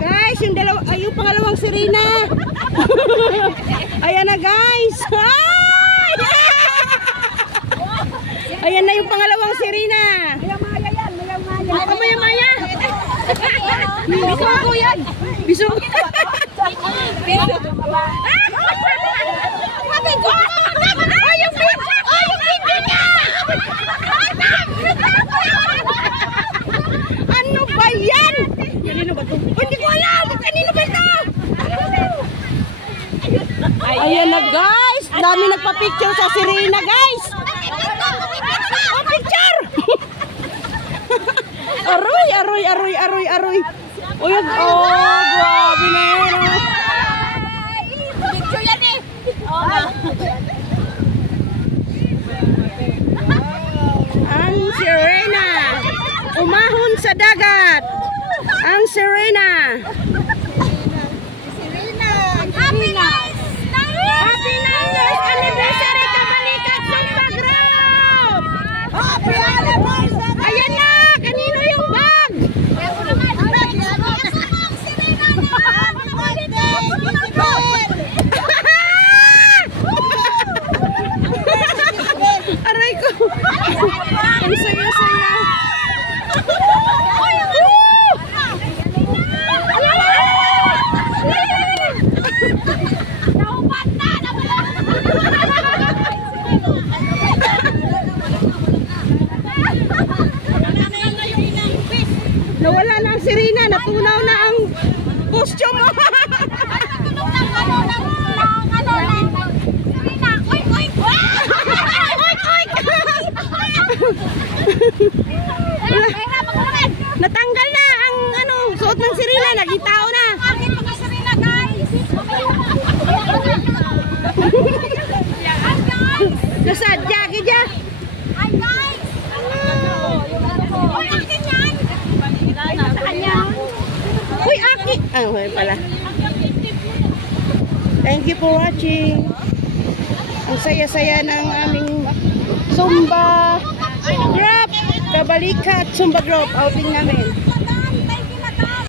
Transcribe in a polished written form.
Guys, yung dalawa, ay yung pangalawang sirena. Ayan na guys. Ay! Ayan na yung pangalawang sirena. Maya Maya. Biso ako yan. Biso. Ano ba yan? Kanino ba ito? Hindi ko alam. Kanino ba ito? Ayan na guys. Dami nagpa-picture sa sirena guys. Oh, picture. Aroy. Uy, oh, grabe na yan. Picture yan eh. Ang sirena. Umahon sa dagat. Ang sirena. Happy nice! Happy nice anniversary Kabalikat Zumba Group! Happy anniversary! Ayan na! Kanino yung bag? Ako naman! Aray ko! Ang saya-saya! Nawala na ang sirena, natunaw na ang costume mo. Natanggal na ang ano, suot ng sirena, naging tao na. Nasadya, gidya. Ay guys! Uy, akin yan! Sa kanya. Uy, aki. Ah, okay pala. Thank you for watching. Ang saya-saya ng aming Zumba Group. Kabalikat Zumba Group outing namin.